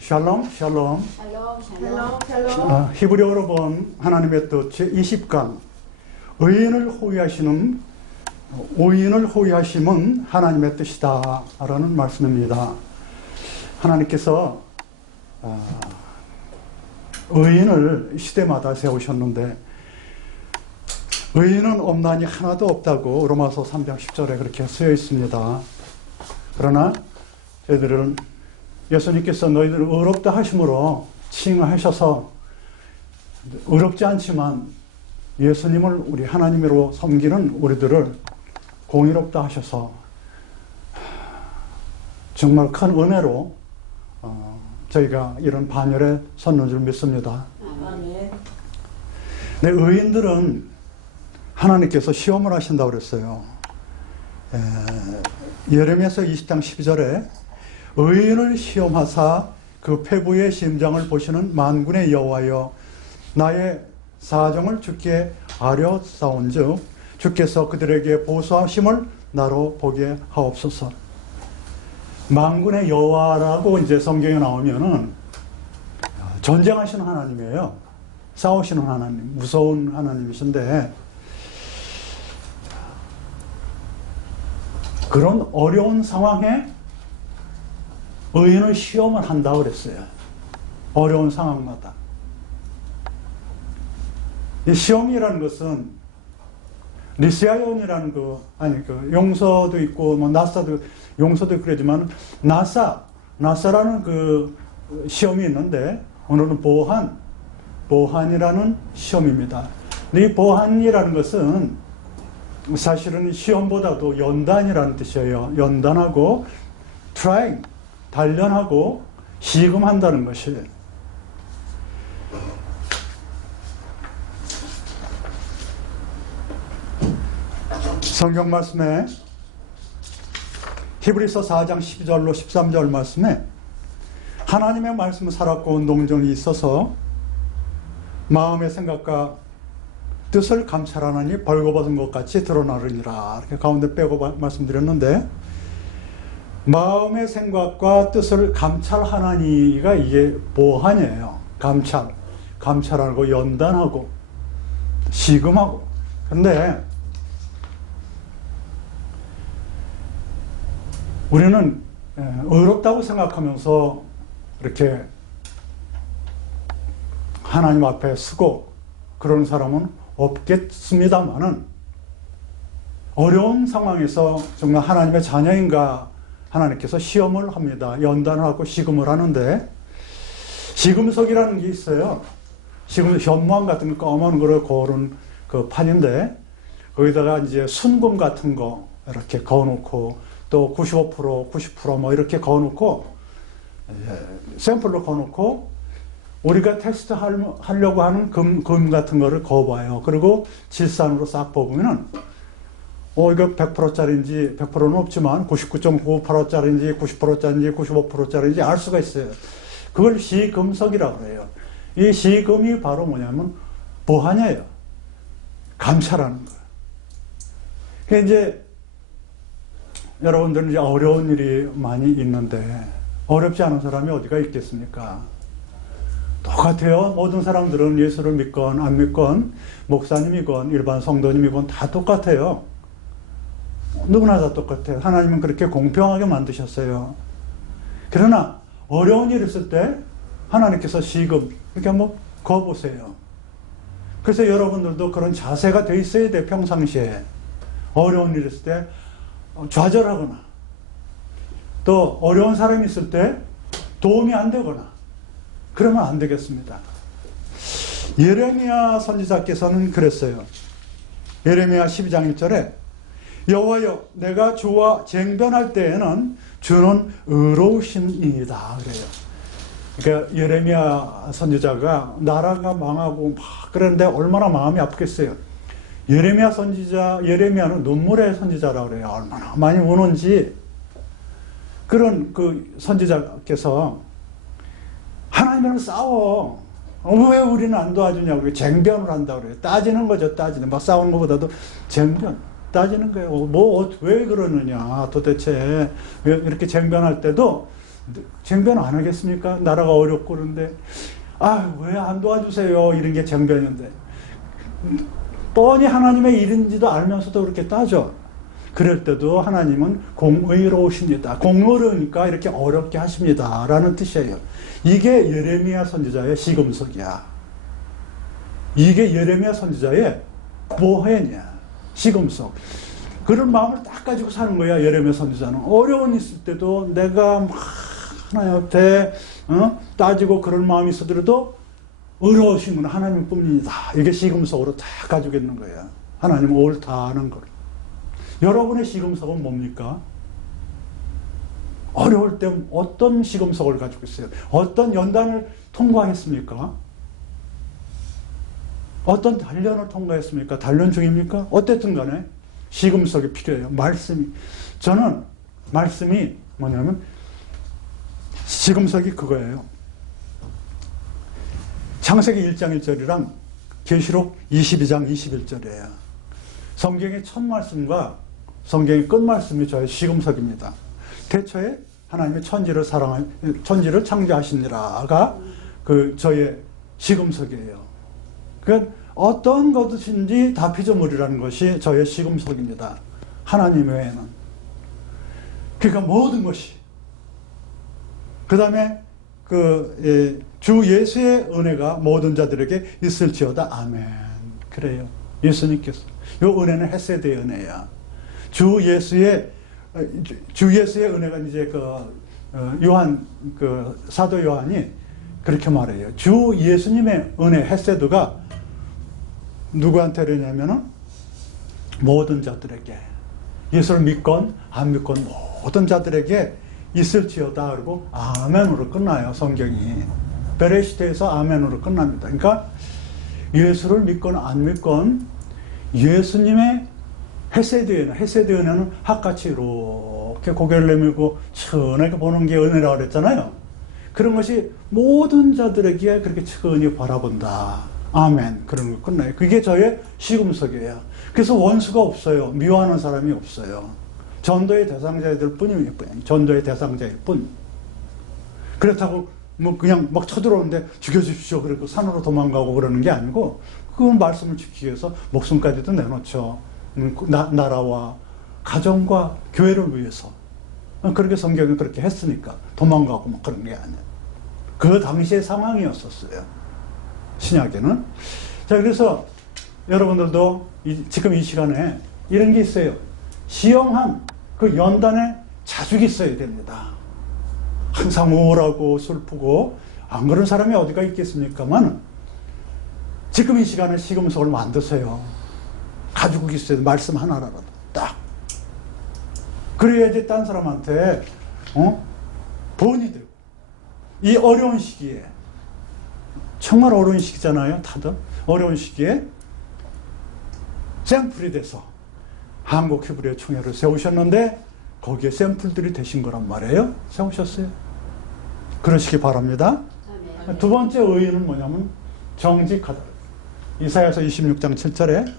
샬롬 샬롬. 샬롬 샬롬. 아, 히브리어로 본 하나님의 뜻 제20강 의인을 호위하시는 오인을 호위하심은 하나님의 뜻이다. 라는 말씀입니다. 하나님께서 아, 의인을 시대마다 세우셨는데 의인은 없나니 하나도 없다고 로마서 3장 10절에 그렇게 쓰여 있습니다. 그러나 저희들은 예수님께서 너희들을 의롭다 하심으로 칭하셔서 의롭지 않지만 예수님을 우리 하나님으로 섬기는 우리들을 공의롭다 하셔서 정말 큰 은혜로 어, 저희가 이런 반열에 섰는 줄 믿습니다. 네, 의인들은 하나님께서 시험을 하신다고 그랬어요. 에, 예레미야서 20장 12절에 의인을 시험하사 그 패부의 심장을 보시는 만군의 여호와여 나의 사정을 주께 아뢰었사온즉 주께서 그들에게 보수하심을 나로 보게 하옵소서. 만군의 여호와라고 이제 성경에 나오면은 전쟁하시는 하나님이에요. 싸우시는 하나님, 무서운 하나님이신데 그런 어려운 상황에 의인을 시험을 한다고 그랬어요. 어려운 상황마다. 이 시험이라는 것은 리시아용이라는 그 아니 그 용서도 있고 뭐 나사도 용서도 그러지만 나사 나사라는 그 시험이 있는데 오늘은 보한 보한이라는 시험입니다. 이 보한이라는 것은 사실은 시험보다도 연단이라는 뜻이에요. 연단하고 trying 단련하고 시금한다는 것이에요. 성경 말씀에 히브리서 4장 12절로 13절 말씀에 하나님의 말씀은 살았고 운동정이 있어서 마음의 생각과 뜻을 감찰하나니 벌거벗은 것 같이 드러나느니라 이렇게 가운데 빼고 마- 말씀드렸는데 마음의 생각과 뜻을 감찰하나니가 이게 보한이에요. 감찰. 감찰하고 연단하고 시금하고. 근데 우리는 에, 의롭다고 생각하면서 이렇게 하나님 앞에 서고 그런 사람은 없겠습니다만은 어려운 상황에서 정말 하나님의 자녀인가 하나님께서 시험을 합니다. 연단을 하고 시금을 하는데 시금석이라는 게 있어요. 시금 현무암 같은 거 검은 거를 고른 그 판인데 거기다가 이제 순금 같은 거 이렇게 거놓고 또 95% 90%뭐 이렇게 거놓고 예, 샘플로 거놓고 우리가 테스트 할- 하려고 하는 금, 금 같은 거를 거봐요. 그리고 질산으로 싹 뽑으면은, 어, 이거 100%짜리인지 100%는 없지만 99.95%짜리인지 90%짜리인지 95%짜리인지 알 수가 있어요. 그걸 시금석이라고 그래요. 이 시금이 바로 뭐냐면 보한이에요. 감찰하는 거예요. 그 이제 여러분들은 이제 어려운 일이 많이 있는데 어렵지 않은 사람이 어디가 있겠습니까? 똑같아요. 모든 사람들은 예수를 믿건 안 믿건 목사님이건 일반 성도님이건 다 똑같아요. 누구나 다 똑같아요. 하나님은 그렇게 공평하게 만드셨어요. 그러나 어려운 일 있을 때 하나님께서 시금 이렇게 한번 거보세요. 그래서 여러분들도 그런 자세가 돼 있어야 돼 평상시에 어려운 일 있을 때 좌절하거나 또 어려운 사람이 있을 때 도움이 안 되거나 그러면 안 되겠습니다. 예레미야 선지자께서는 그랬어요. 예레미야 12장 1절에 여호와여 내가 주와 쟁변할 때에는 주는 의로우신이다 그래요. 그러니까 예레미야 선지자가 나라가 망하고 막 그런데 얼마나 마음이 아프겠어요. 예레미야 선지자 예레미야는 눈물의 선지자라고 그래요. 얼마나 많이 우는지 그런 그 선지자께서 하나님이랑 싸워. 어, 왜 우리는 안 도와주냐고 쟁변을 한다고 그래요. 따지는 거죠, 따지는. 막 싸우는 것보다도 쟁변. 따지는 거예요. 뭐, 왜 그러느냐, 도대체. 왜 이렇게 쟁변할 때도 쟁변 안 하겠습니까? 나라가 어렵고 그런데 아 왜 안 도와주세요 이런 게 쟁변인데 뻔히 하나님의 일인지도 알면서도 그렇게 따져. 그럴 때도 하나님은 공의로우십니다. 공의로우니까 이렇게 어렵게 하십니다. 라는 뜻이에요. 이게 예레미야 선지자의 시금석이야. 이게 예레미야 선지자의 보혜냐. 시금석. 그런 마음을 딱 가지고 사는 거야. 예레미야 선지자는. 어려운 있을 때도 내가 막 하나님 앞에 어? 따지고 그런 마음이 있어도 의로우신 분은 하나님 뿐입니다. 이게 시금석으로 다 가지고 있는 거야. 하나님 옳다 하는 걸. 여러분의 시금석은 뭡니까? 어려울 때 어떤 시금석을 가지고 있어요? 어떤 연단을 통과했습니까? 어떤 단련을 통과했습니까? 단련 중입니까? 어쨌든 간에 시금석이 필요해요. 말씀이. 저는 말씀이 뭐냐면 시금석이 그거예요. 창세기 1장 1절이랑 계시록 22장 21절이에요. 성경의 첫 말씀과 성경의 끝 말씀이 저의 시금석입니다. 태초에 하나님의 천지를 사랑하 천지를 창조하시니라가 그 저의 시금석이에요. 그 어떤 것이든지 다 피조물이라는 것이 저의 시금석입니다. 하나님 외에는. 그러니까 모든 것이. 그 다음에 그, 예, 주 예수의 은혜가 모든 자들에게 있을지어다. 아멘. 그래요. 예수님께서. 요 은혜는 헤세드의 은혜야. 주 예수의, 어, 주 예수의 은혜가 이제 그, 어, 요한, 그, 사도 요한이 그렇게 말해요. 주 예수님의 은혜, 헤세드가 누구한테 그러냐면은 모든 자들에게 예수를 믿건 안 믿건 모든 자들에게 있을지어다 그러고 아멘으로 끝나요 성경이 베레시트에서 아멘으로 끝납니다. 그러니까 예수를 믿건 안 믿건 예수님의 헤세드에는 헤세드에는 학같이 이렇게 고개를 내밀고 천하게 보는 게 은혜라고 그랬잖아요. 그런 것이 모든 자들에게 그렇게 천히 바라본다. 아멘. 그런 거 끝나요. 그게 저의 시금석이에요. 그래서 원수가 없어요. 미워하는 사람이 없어요. 전도의 대상자들 뿐이에요. 전도의 대상자일 뿐. 그렇다고 뭐 그냥 막 쳐들어오는데 죽여주십시오. 그리고 산으로 도망가고 그러는 게 아니고 그건 말씀을 지키기 위해서 목숨까지도 내놓죠. 음, 나, 나라와 가정과 교회를 위해서. 그렇게 성경이 그렇게 했으니까 도망가고 막 그런 게 아니에요. 그 당시의 상황이었었어요. 신약에는. 자, 그래서 여러분들도 이, 지금 이 시간에 이런 게 있어요. 시험한 그 연단에 자죽이 있어야 됩니다. 항상 우울하고 슬프고 안 그런 사람이 어디가 있겠습니까만 지금 이 시간에 시금석을 만드세요. 가지고 있어야 돼. 말씀 하나라도 딱. 그래야지 딴 사람한테 어? 본이 되고 이 어려운 시기에 정말 어려운 시기잖아요. 다들 어려운 시기에 샘플이 돼서 한국 히브리어 총회를 세우셨는데 거기에 샘플들이 되신 거란 말이에요. 세우셨어요. 그러시기 바랍니다. 두 번째 의의는 뭐냐면 정직하다. 이사야서 26장 7절에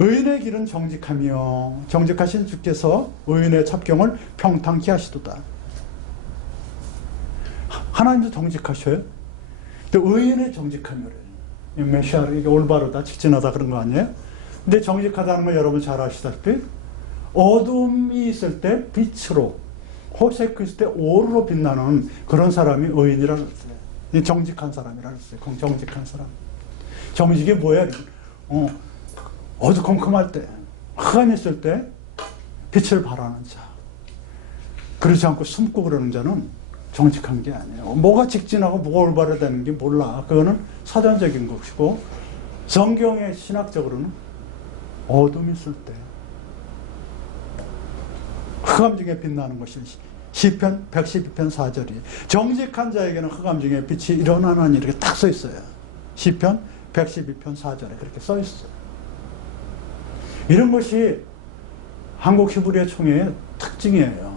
의인의 길은 정직하며 정직하신 주께서 의인의 첩경을 평탄케 하시도다. 하나님도 정직하셔요. 의인의 정직함이래요. 메시아 이게 올바르다, 직진하다 그런 거 아니에요? 근데 정직하다는 거 여러분 잘 아시다시피 어둠이 있을 때 빛으로 있을 때 오르로 빛나는 그런 사람이 의인이라고 했어요. 이 정직한 사람이라고 했어요. 그 정직한 사람. 정직이 뭐야? 어, 어두컴컴할 때, 흑암 있을 때 빛을 발하는 자. 그러지 않고 숨고 그러는 자는 정직한 게 아니에요. 뭐가 직진하고 뭐가 올바르다는 게 몰라. 그거는 사전적인 것이고 성경의 신학적으로는 어둠이 있을 때 흑암 중에 빛나는 것이 시편 112편 4절이 정직한 자에게는 흑암 중에 빛이 일어나는 이렇게 딱 써 있어요. 시편 112편 4절에 그렇게 써 있어요. 이런 것이 한국 히브리어 총회의 특징이에요.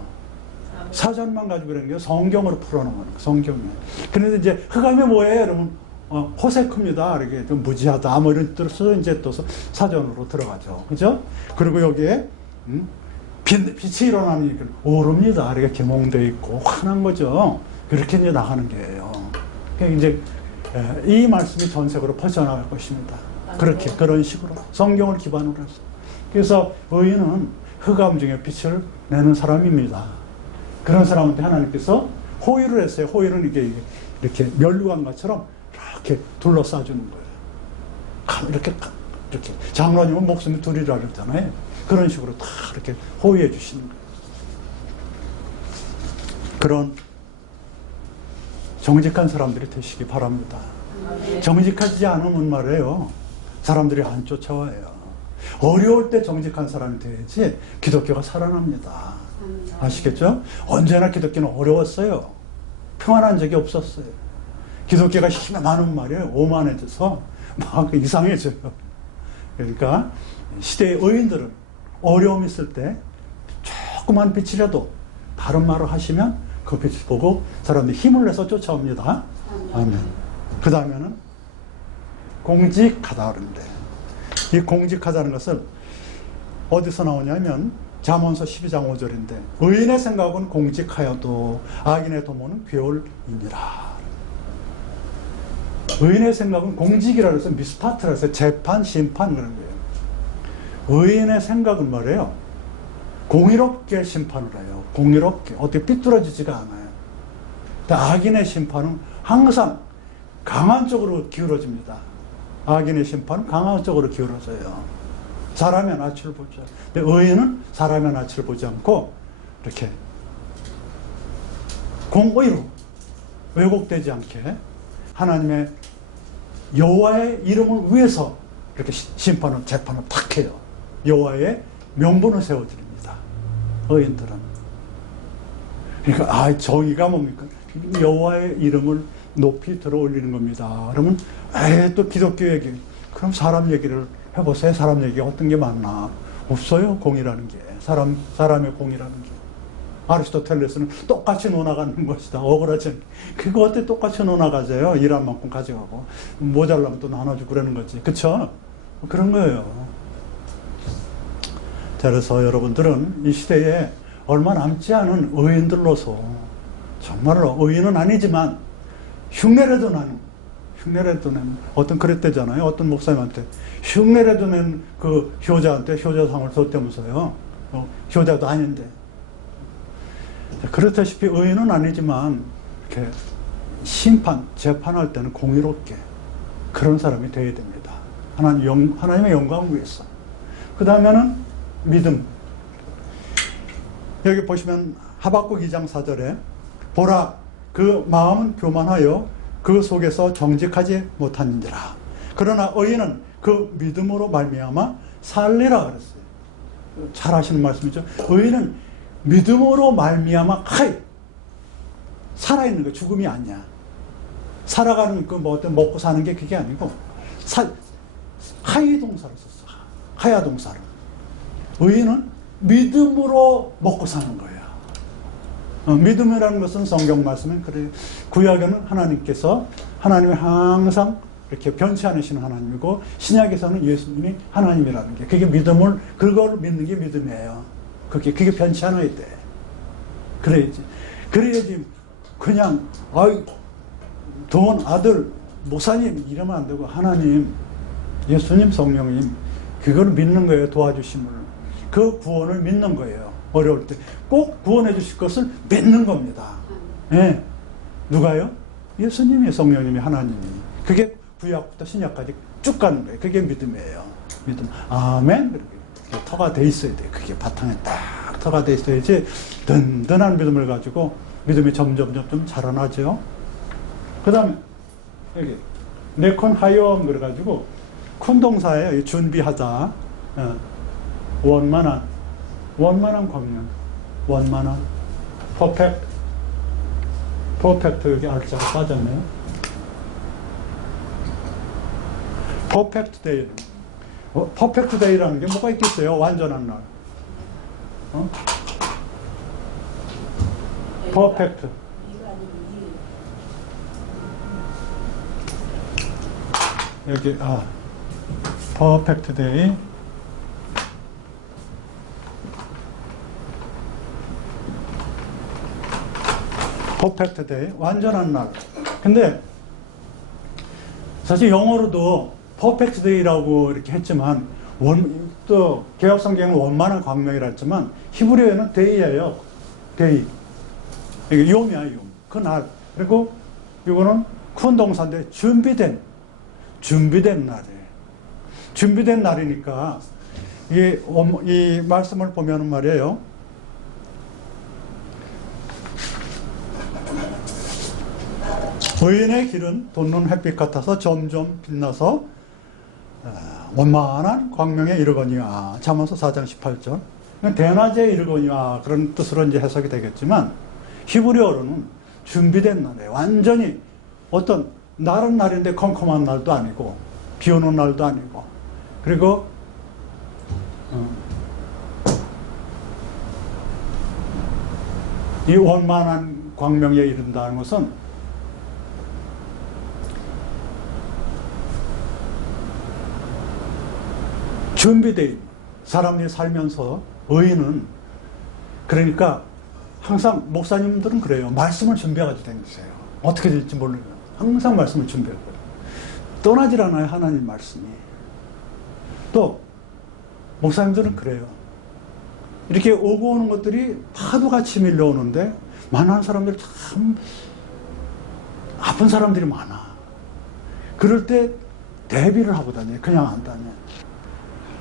사전만 가지고 그런 게 성경으로 풀어놓은 거예요. 성경에. 그런데 이제 흑암이 뭐예요? 여러분, 어, 호세크입니다. 이렇게 좀 무지하다. 뭐 이런 뜻으로 이제 또 사전으로 들어가죠. 그죠? 그리고 여기에, 음, 빛, 빛이 일어나니까 오릅니다. 이렇게 개몽되어 있고 환한 거죠. 그렇게 이제 나가는 거예요. 그러니까 이제 에, 이 말씀이 전 세계로 퍼져나갈 것입니다. 그렇게 그런 식으로 성경을 기반으로 해서 그래서 의인은 흑암 중에 빛을 내는 사람입니다. 그런 사람한테 하나님께서 호의를 했어요. 호의는 이게 이렇게 멸류관과처럼 이렇게 둘러싸 주는 거예요. 가- 이렇게 가- 이렇게 장로님은 목숨이 둘이라 그랬잖아요. 그런 식으로 다 이렇게 호의해 주시는. 그런 정직한 사람들이 되시기 바랍니다. 정직하지 않으면 말이에요. 사람들이 안 쫓아와요. 어려울 때 정직한 사람이 돼야지 기독교가 살아납니다. 아시겠죠? 언제나 기독교는 어려웠어요. 평안한 적이 없었어요. 기독교가 힘이 많은 말이에요. 오만해져서 막 이상해져요. 그러니까 시대의 의인들은 어려움 있을 때 조그만 빛이라도 바른 말을 하시면 그 빛을 보고 사람들이 힘을 내서 쫓아옵니다. 아멘. 그 다음에는 공직하다 그러는데 이 공직하다는 것은 어디서 나오냐면 잠언서 12장 5절인데 의인의 생각은 공직하여도 악인의 도모는 괴올이니라. 의인의 생각은 공직이라 해서 미스파트라 해서 재판, 심판 그런 거예요. 의인의 생각은 말이에요. 공의롭게 심판을 해요. 공의롭게. 어떻게 삐뚤어지지가 않아요. 악인의 심판은 항상 강한 쪽으로 기울어집니다. 악인의 심판은 강한 쪽으로 기울어져요. 사람의 낯을 보죠. 근데 의인은 사람의 낯을 보지 않고 이렇게 공의로 왜곡되지 않게 하나님의 여호와의 이름을 위해서 이렇게 시- 심판을 재판을 탁 해요. 여호와의 명분을 세워드립니다. 의인들은 그러니까 아 정의가 뭡니까? 여호와의 이름을 높이 들어 올리는 겁니다. 그러면 에또 기독교 얘기 그럼 사람 얘기를 해보세요. 사람 얘기 어떤 게 맞나? 없어요. 공이라는 게 사람 사람의 공이라는 게 아리스토텔레스는 똑같이 논아가는 것이다. 억울하지 않게. 그거 어때 똑같이 논아가세요? 일한 만큼 가져가고. 모자라면 또 나눠주고 그러는 거지. 그쵸? 그런 거예요. 자, 그래서 여러분들은 이 시대에 얼마 남지 않은 의인들로서 정말로 의인은 아니지만 흉내라도 나는 흉내라도 낸 어떤 그랬대잖아요. 어떤 목사님한테 흉내라도 낸 그 효자한테 효자상을 줬다면서요. 어, 효자도 아닌데 그렇다시피 의인은 아니지만 이렇게 심판, 재판할 때는 공의롭게 그런 사람이 되어야 됩니다. 하나님 영, 하나님의 영광을 위해서. 그 다음에는 믿음. 여기 보시면 하박국 2장 4절에 보라 그 마음은 교만하여 그 속에서 정직하지 못하는지라. 그러나 의인은 그 믿음으로 말미암아 살리라 그랬어요. 잘 하시는 말씀이죠. 의인은 믿음으로 말미암아 하이 살아있는 거 죽음이 아니야. 살아가는 그 뭐 어떤 먹고 사는 게 그게 아니고 사, 하이 동사를 썼어. 하야 동사를. 의인은 믿음으로 먹고 사는 거야. 어, 믿음이라는 것은 성경 말씀은 그래요. 구약에는 하나님께서 하나님이 항상 이렇게 변치 않으시는 하나님이고 신약에서는 예수님이 하나님이라는 게 그게 믿음을 그걸 믿는 게 믿음이에요. 그게 그게 변치 않아야 돼. 그래야지. 그래야지 그냥 아이 돈 아들 목사님 이러면 안 되고 하나님 예수님 성령님 그걸 믿는 거예요 도와주심을 그 구원을 믿는 거예요 어려울 때 꼭 구원해 주실 것을 믿는 겁니다. 예. 누가요? 예수님이 성령님이 하나님이. 그게 구약부터 신약까지 쭉 가는 거예요. 그게 믿음이에요. 믿음. 아멘. 그렇게 터가 돼 있어야 돼 그게 바탕에 딱 터가 돼 있어야지 든든한 믿음을 가지고 믿음이 점점 점점 자라나죠. 그 다음에 여기 네콘 하이엄 그래가지고 큰 동사예요. 이 준비하다. 어. 원만한 원만한 광명 원만한 퍼펙트 퍼펙트 여기 알자가 빠졌네요. 퍼펙트 데이 어, 퍼펙트 데이라는 게 뭐가 있겠어요? 완전한 날. 어? 퍼펙트. 여기 아 퍼펙트 데이 퍼펙트 데이, 완전한 날. 근데 사실 영어로도 퍼펙트 데이라고 이렇게 했지만 원, 또 개혁 성경은 원만한 광명이라 했지만 히브리어에는 데이예요. 데이. 이게 용이야, 용. 그 날. 그리고 이거는 큰 동사인데 준비된 준비된 날이에요. 준비된 날이니까 이, 원- 이 말씀을 보면 말이에요. 의인의 길은 돋는 햇빛 같아서 점점 빛나서 아, 원만한 광명에 이르거니와. 잠언서 4장 18절. 대낮에 이르거니와 그런 뜻으로 이제 해석이 되겠지만 히브리어로는 준비된 날에 완전히 어떤 날은 날인데 컴컴한 날도 아니고 비 오는 날도 아니고 그리고 어, 이 원만한 광명에 이른다는 것은 준비되어 있는 사람들이 살면서 의인은 그러니까 항상 목사님들은 그래요. 말씀을 준비해가지고 다니세요. 어떻게 될지 모르는 항상 말씀을 준비하고 떠나질 않아요. 하나님 말씀이. 또 목사님들은 그래요. 이렇게 오고 오는 것들이 파도같이 밀려오는데 많은 사람들 참 아픈 사람들이 많아. 그럴 때 대비를 하고 다녀요. 그냥 안 다녀요.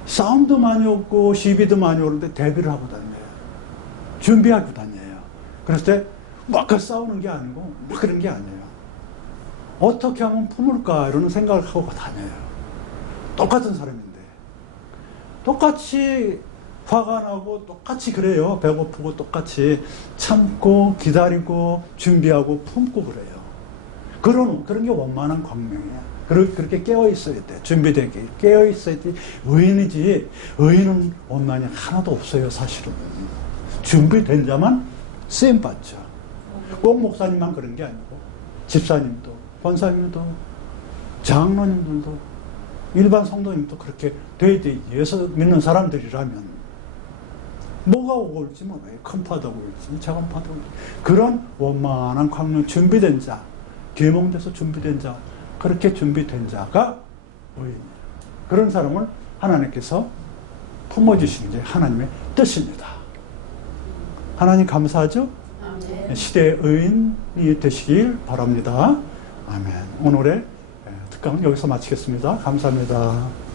싸움도 많이 없고 시비도 많이 오는데 대비를 하고 다녀요. 준비하고 다녀요. 그랬을 때 막 싸우는 게 아니고 막 그런 게 아니에요. 어떻게 하면 품을까 이러는 생각을 하고 다녀요. 똑같은 사람인데 똑같이 화가 나고 똑같이 그래요. 배고프고 똑같이 참고 기다리고 준비하고 품고 그래요. 그런 그런 게 원만한 광명이야. 그렇게 깨어 있어야 돼. 준비되게 깨어 있어야 돼. 의인이지 의인은 원만이 하나도 없어요. 사실은 준비된 자만 쓰임 받죠. 꼭 목사님만 그런 게 아니고 집사님도 권사님도 장로님들도 일반 성도님도 그렇게 돼야 돼. 예수 믿는 사람들이라면 뭐가 오고 올지 몰라요. 큰 파도가 올지 작은 파도가 올지. 그런 원만한 광명 준비된 자, 계몽돼서 준비된 자, 그렇게 준비된 자가 의인이에요. 그런 사람을 하나님께서 품어주시는 게 하나님의 뜻입니다. 하나님 감사하죠? 시대의 의인이 되시길 바랍니다. 아멘. 오늘의 특강은 여기서 마치겠습니다. 감사합니다.